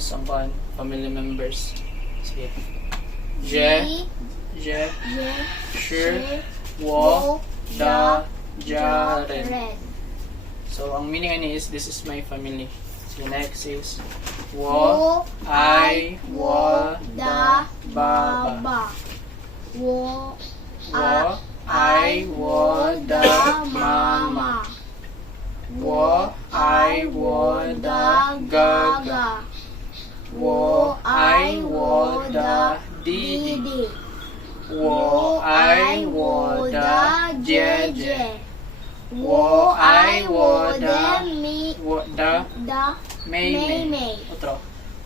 is ang family members. Sige. Je, shi, wo, da, ja, ren. So, ang meaning ani is, this is my family. So, next is, wo, I, wo, da, ba, ba. Wo, I, wo, da, mama. Wo, I, wo, da, gaga. Wo, I, wo, da, didi. Wo, I, wo, da, jeje. Wo, I, wo, da, mei. Otro.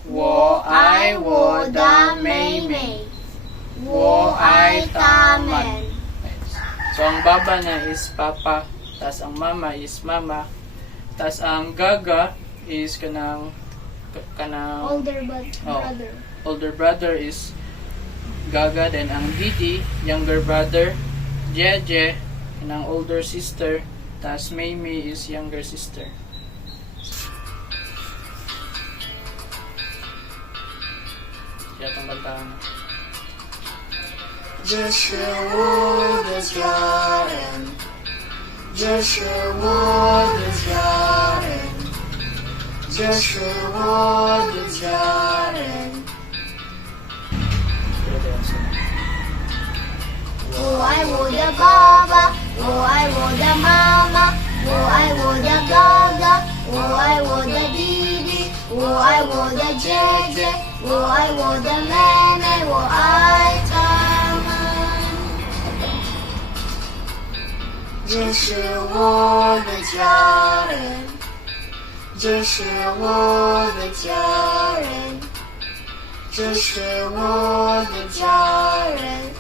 Wo, I, wo, da, mei. Wo, I, tamen. So, ang baba na is papa. Tas ang mama is mama. Tas ang gaga is kanang brother. Older brother is gaga. Then ang didi, younger brother. Jeje, kanang older sister. Tas Maymay is younger sister. Kaya itong bantahan na. 这是我的家人，这是我的家人，这是我的家人。我爱我的爸爸，我爱我的妈妈，我爱我的哥哥，我爱我的弟弟，我爱我的姐姐，我爱我的妹妹，我爱他们。这是我的家人，这是我的家人，这是我的家人。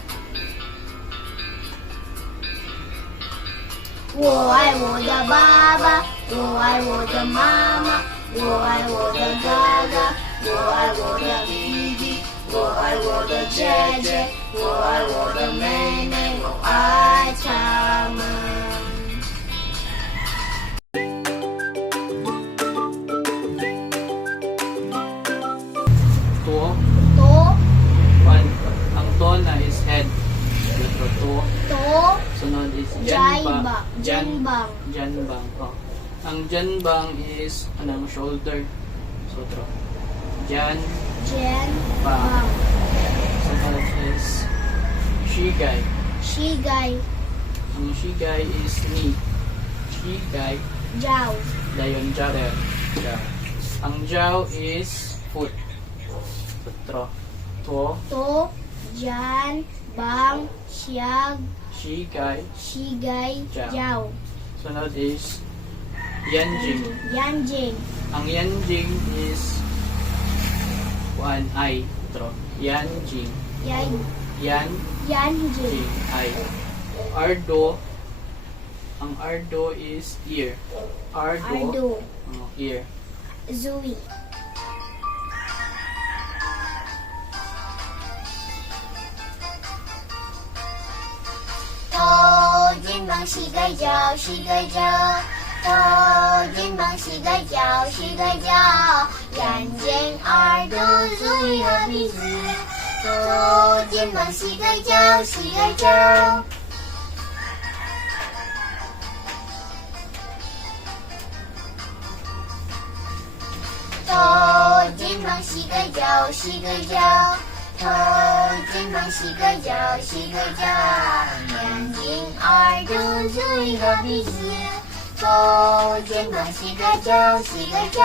我爱我的爸爸，我爱我的妈妈，我爱我的哥哥，我爱我的弟弟，我爱我的姐姐，我爱我的妹妹，我爱他们。To. To, One. Ang to na is head. Ito to. to, Sunod is jaiba, janbang. janbang. Janbang. Oh. Ang janbang is anong shoulder. So, ito. Jan. Jen, bang. Sunod is shigay. Shigay, Ang shigay is knee. Shigay. jaw. Dayon jare. Jaw. Ang jaw is foot. Ito. To. To, jan, bang, siyag, Shigay. shigay, Jaw. jaw. Sunod is yanjing. Yanjing, Ang yanjing is one eye. Ito. Yanjing. yan, Yanjing. yanjing. Eye. Ardo. Ang ardo is ear. Ardo, Ear. zui. 头肩膀膝盖脚，膝盖脚，头肩膀膝盖脚，膝盖脚，眼睛、耳朵、嘴和鼻子，头肩膀膝盖脚，膝盖脚。头肩膀膝盖脚，膝盖脚。头肩膀膝盖脚，膝盖脚，眼睛、耳朵、嘴和鼻子，头肩膀膝盖脚，膝盖脚。